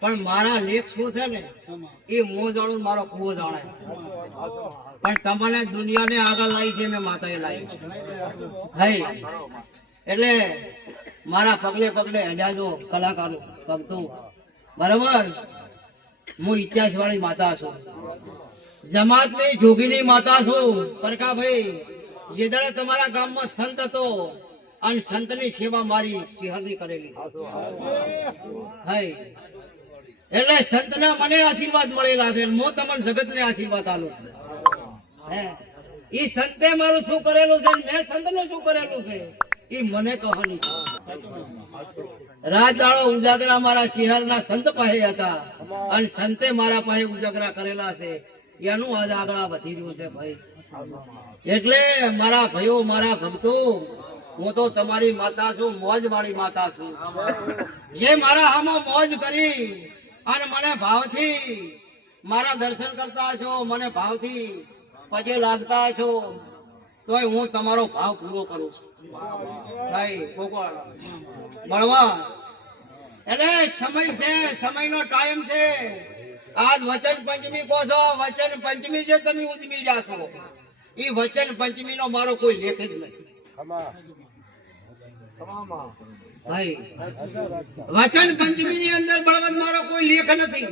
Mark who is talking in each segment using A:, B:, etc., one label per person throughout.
A: પણ મારા લેખ શું છે ને, એ હું જાણું મારો કુવો જાણે. પણ તમને દુનિયાને આગળ લાવી છે મેં માતાએ લાવી હઈ એટલે મારા પગલે પગલે અજાજો કલાકારો ભક્તો. બરાબર? હું ઇતિહાસ વાળી માતા છું. જમાતની જોગીની માતા છું, પરકાભાઈ. જે દાડે તમારા ગામમાં સંત હતો અને સંતની સેવા મારી સિંહણની કરેલી. હાય. એટલે સંતના મને આશીર્વાદ મળેલા છે હું તમને જગતને આશીર્વાદ આલું હે. ઈ સંતે મારું શું કરેલું છે મેં મેં સંતનું શું કરેલું છે? ઈ મને કહાની છે. રાત દાડો ઉજાગરા મારા ચિહરના સંત પાસે હતા. અને સંતે મારા પાસે ઉજાગરા કરેલા છે. એનું આજ આગળ વધી રહ્યું છે ભાઈ. એટલે મારા ભાઈઓ, મારા ભક્તો, હું તો તમારી માતા છું મોજ વાળી માતા છું. જે મારા આમાં મોજ કરી અને મને ભાવથી મારા દર્શન કરતા છો મને ભાવથી પગે લાગતા છો તોય હું તમારો ભાવ પૂરો કરું છું. ભાઈ મળવા. એટલે સમય છે, સમયનો ટાઈમ છે. આજ વચન પંચમી કહો છો વચન પંચમી જે તમે ઉજમી જાશો એ વચન પંચમી નો મારો કોઈ લેખ જ નથી. ભાઈ, વચન પંચમી ની અંદર બળવંત મારો કોઈ લેખ નથી.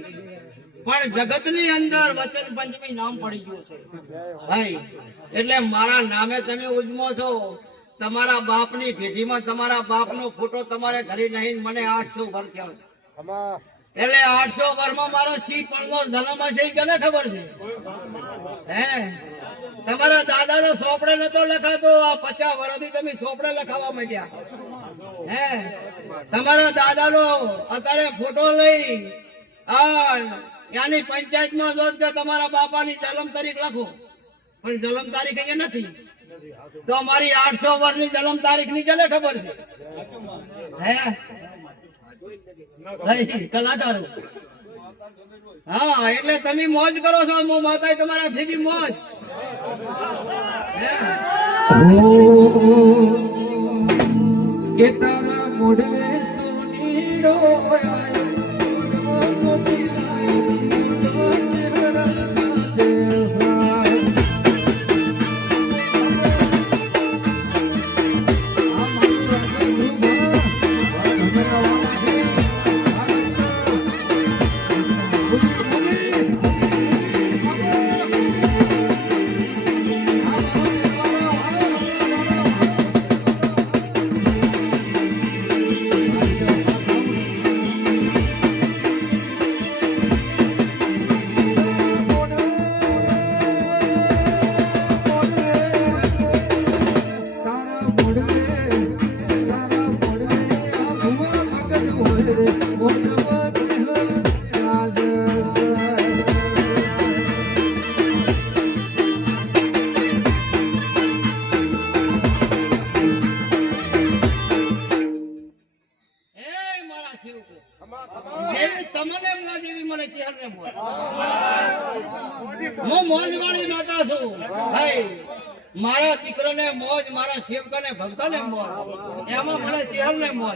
A: પણ જગતની અંદર વચન પંચમી નામ પડી ગયું છે. ભાઈ, એટલે મારા નામે તમે ઉજમો છો. તમારા બાપની પેઢીમાં તમારા બાપનો ફોટો તમારે ઘરે નહીં મને આઠસો ઘર થયા છે. એટલે આઠસો વર્ષમાં મારો ચી પડનો હશે એ કોને ખબર છે? હે? તમારા દાદાનો સોપડે નતો લખાતો આ પચાસ વર્ષથી તમે સોપડે લખાવા માંડ્યા. હે? તમારા દાદાનો અત્યારે ફોટો લઈ આ ત્યાંની પંચાયતમાં માં કે તમારા બાપાની જલમ તારીખ લખો. પણ જલમ તારીખ અહીંયા નથી. તો મારી આઠસો વર્ષની જન્મ તારીખની કોને ખબર છે? હે? કલાકારો. હા એટલે તમે મોજ કરો છો મો માતા તમારા ભેગી મોજ.
B: કે તારા મોઢે સોનીડો આયો,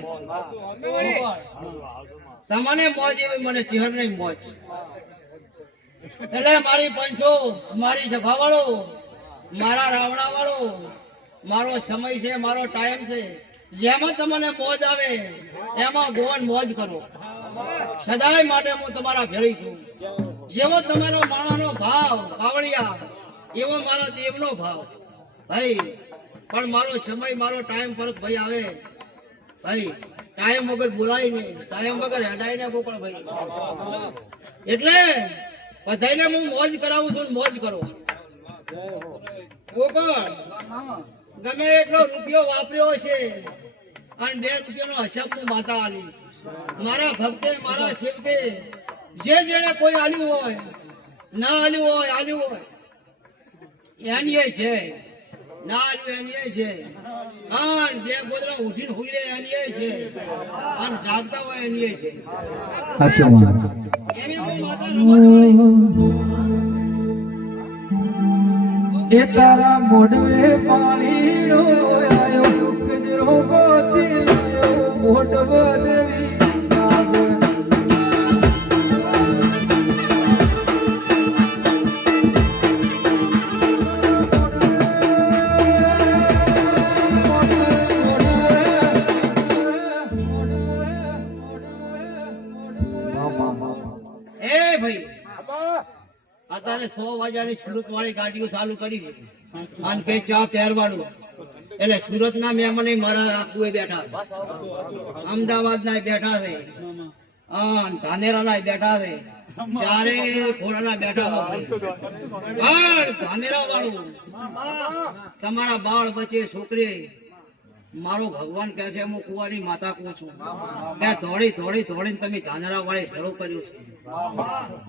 A: મોજ તમને મોજ એવી મને ચહેરને મોજ. એટલે મારી પંચો, મારી સભા વાળો મારા રાવણા વાળો મારો સમય છે, મારો ટાઈમ છે, જેમાં તમને મોજ આવે, એમાં ગોવન મોજ કરો. સદાય માટે હું તમારા ભેળી છું. જેવો તમારો માણાનો ભાવ કાવડિયા એવો મારા દેવનો ભાવ. ભાઈ, પણ મારો સમય, મારો ટાઈમ પર ભાઈ આવે. ગમે એટલો રૂપિયો વાપર્યો છે અને બે રૂપિયાનો હિસાબ હું માતા આલી. મારા ભક્તે, મારા સેવકે, જે જેને કોઈ આલ્યું હોય, ના આલ્યું હોય આલ્યું હોય. એની જય. ના આલ્યું એની જય. આન બે ગોદરા ઉઠીને હુઈ રહે એની એ છે. આન જાગતા હોય એની છે.
B: સાચું એ તારા મોઢવે પાણીનો આયો ગજરો ગોતી લાયો
A: અત્યારે સો સુરત વાળી ગાડીઓ ચાલુ કરી અને કે ચા તેર એટલે સુરત ના મહેમાન મારા આખું બેઠા. અમદાવાદ ના બેઠા છે. ધાનેરા ના બેઠા છે. ચારે ઘોડા ના બેઠા પણ ધાનેરા વાળું તમારા બાળ વચ્ચે છોકરી. મારો ભગવાન કહે છે, હું કુંવારી માતા કહું છું. કે દોડી દોડી દોડીને તમે ધાનરા વાળે ભેળું કર્યું છે.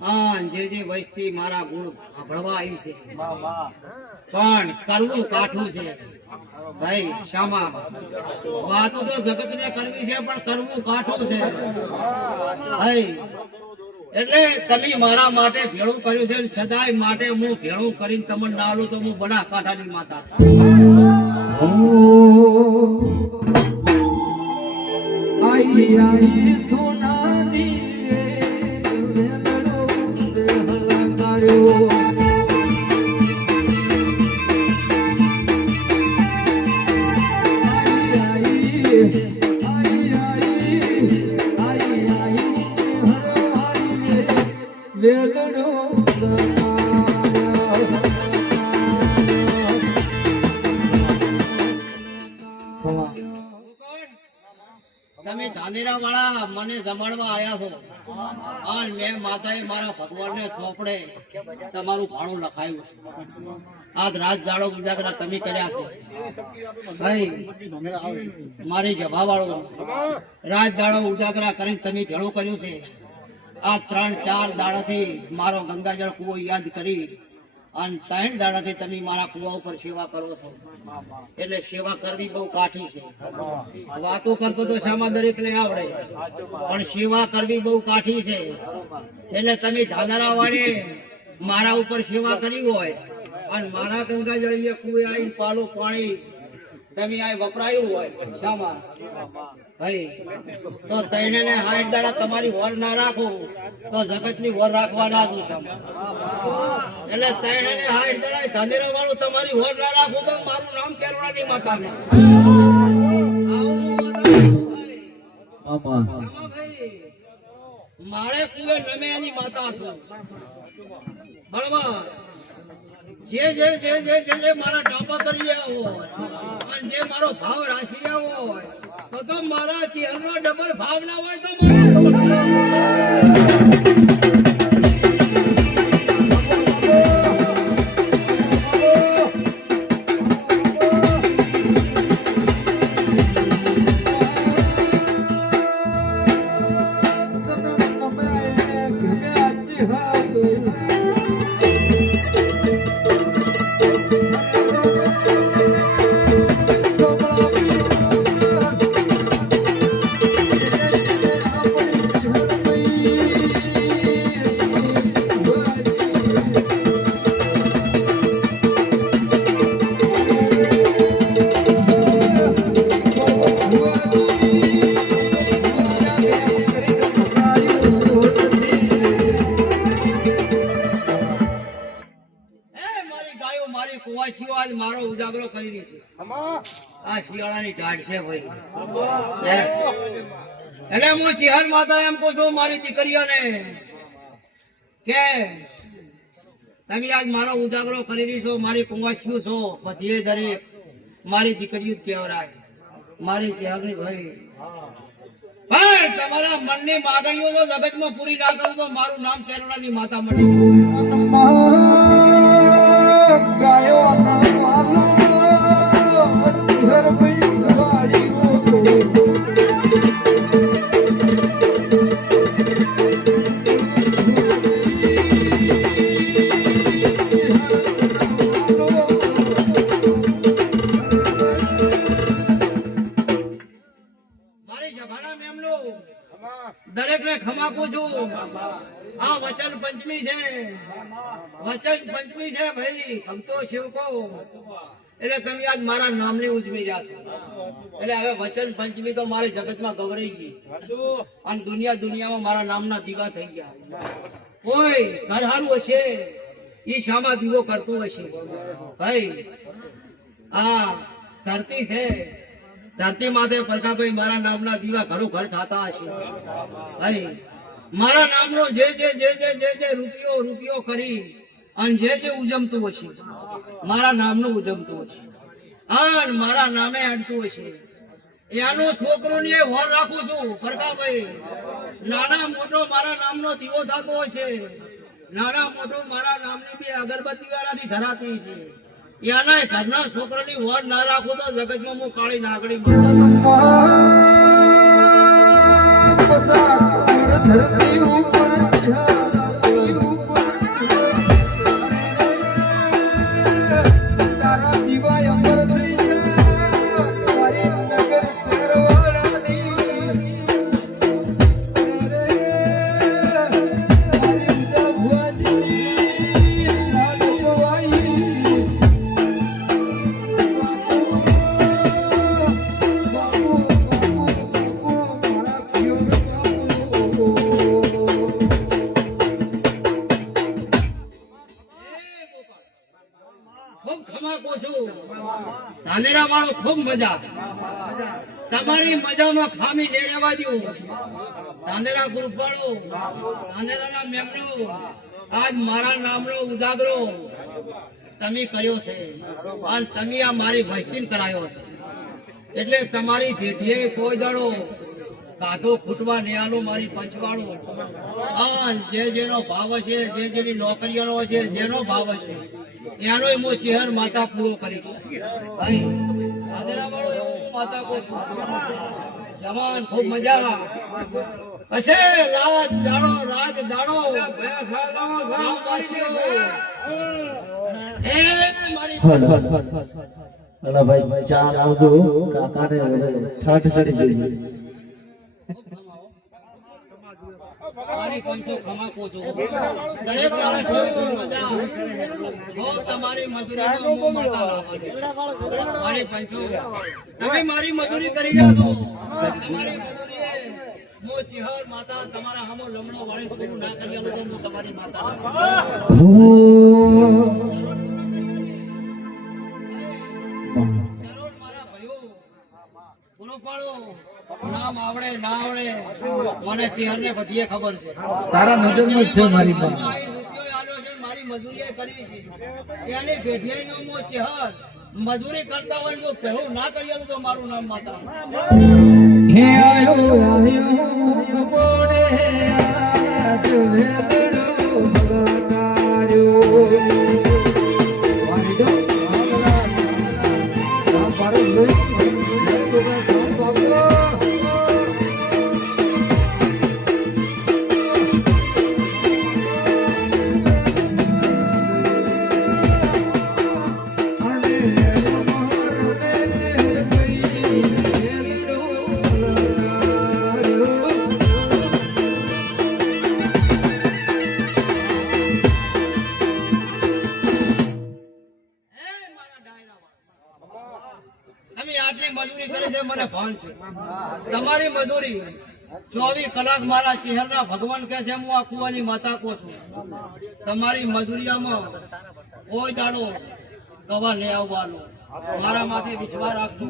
A: હા જે જે વસ્તી મારા ગુણ ભળવા આવી છે. પણ કરવું કાઠું છે. ભાઈ, શામા વાતો તો જગત ને કરવી છે, પણ કરવું કાઠું છે. ભાઈ, એટલે તમે મારા માટે ભેળું કર્યું છે છતાંય માટે હું ભેળું કરીને તમને ના આલું તો હું બના કાંઠાની માતા.
B: આઈ
A: Hallelujah. ધાનેરા મને જમાડવા આયા છો અને મેં માતાએ મારા ભગવાનને સોંપડે. તમારું ભાણું લખાયું છે આજ રાત જાડો ઉજાગરા તમે કર્યા છે. ભાઈ, મારી જભા વાળો રાત દાડો ઉજાગરા કરીને તમે ઘણું કર્યું છે. આ ત્રણ ચાર દાડાથી મારો ગંગાજળ કુવો યાદ કરી અને ત્રણ દાડાથી તમે મારા કુવા ઉપર સેવા કરો છો. એટલે સેવા કરવી બહુ કાઠી છે. વાતો કરતો તો શામાં દરેક ને આવડે. પણ સેવા કરવી બહુ કાઠી છે. એટલે તમે ધાનારા વાળે મારા ઉપર સેવા કરી હોય અને મારા ગંગા જળીએ કુએ આવીને પાલો પાણી તમે આ વપરાયું હોય શામાં. ભાઈ તો તઈને ને હાઈટ દાડા તમારી વર ના રાખો તો જગતની વર રાખવા ના દઉં શામાં. એટલે તઈને ને હાઈટ દાડા ધાનેરા વાળું તમારી વર ના રાખો તો મારું નામ કેરવાની માતા ને મારે કુએ નમે એની માતા છું. બરાબર જે જે જે જે જે જે મારા ટાપા કરી રહ્યા હોય, અને જે મારો ભાવ રાખી રહ્યા હોય, તો તો મારા ચહેરનો ડબલ ભાવ ના હોય તો મારે હું ચિહર માતા એમ કહું છું, મારી દીકરીઓને કે તમે આજ મારો ઉજાગરો કરી રહી છો મારી કુંવાસીઓ છો, બધી દરેક મારી દીકરીઓ જ કહેવરાય, મારી ચિહરની ભાઈ પણ તમારા મનની માગણીઓ તો જગતમાં પૂરી ના કરું તો મારું નામ કેરળાની માતા મળી તમે આજ મારા નામની ઉજવી રહ્યા એટલે હવે વચન પંચમી તો મારી જગતમાં ગવરાઈ ગઈ. અને દુનિયા દુનિયામાં મારા નામના દીવા થઈ ગયા. કોઈ ઘર હારું હશે. ઈ શામાં દીવો કરતું હશે. ભાઈ, આ ધરતી છે. ધરતી માથે પ્રકાભાઈ મારા નામના દીવા ઘરો ઘર થતા હશે. ભાઈ, મારા નામનો જે જે જે જે જે જે રૂપિયો રૂપિયો કરી અને જે જે ઉજમતું હશે, મારા નામનું ઉજમતું હશે. અને મારા નામે અડતું હશે. એનો છોકરોની વર રાખું છું પ્રકાભાઈ નાના મોટો મારા નામનો દીવો થતો છે નાના મોટો મારા નામની બે અગરબત્તી વાળાથી ધરાતી છે એના ઘરના છોકરાની વર ના રાખું તો જગતમાં હું કાળી નાગડી
B: ઉપર
A: ધાનેરા વાળો ખૂબ મજા તમારી મજામાં ખામી ને રહેવા દો. ધાનેરા ગ્રુપ વાળો, ધાનેરાના મેમ્બરો આજ મારા નામનો ઉજાગરો તમે કર્યો છે. અને તમે આ મારી ભસ્તી કરાયો છે. એટલે તમારી ભેટીએ કોઈ દડો કાધો ફૂટવા નેહાલો મારી પંચવાળો. અને જે જેનો ભાવ હશે, જે જેની નોકરીઓનો હશે, જેનો ભાવ હશે એનો એમો ચહેર માતા પૂરો કરી ભાઈ આદરાવાળો એવો માતા કો છું જવાન ખૂબ મજા હશે રાત દાડો રાત દાડો એ મારી
C: ભાઈ ચા આવજો કાકાને ઠાઠ ચડી જઈ
A: મારી પંચો ખમાકો છો દરેક માણસ મજા તમારી મજૂરી મારી પંચો તમે મારી મજૂરી કરી રહ્યા છો. તમારી મજૂરી માતા તમારા હમો લમણો વાળી પૂરું ના કરી તો હું તમારી માતા
B: તારા નજરમાં છે મારી
A: મજૂરી કરતા હોય તો પહેલું ના કરી તો મારું નામ માતા.
B: હે આયો આયો
A: ભાન છે. તમારી મજૂરી. ચોવીસ કલાક મારા ચહેરના ભગવાન કે છે, હું આ કુવાની માતા કો છું. તમારી મજૂરિયામાં કોઈ દાડો કવા નહીં આવવાનો. મારા માથે વિશ્વાસ રાખજો.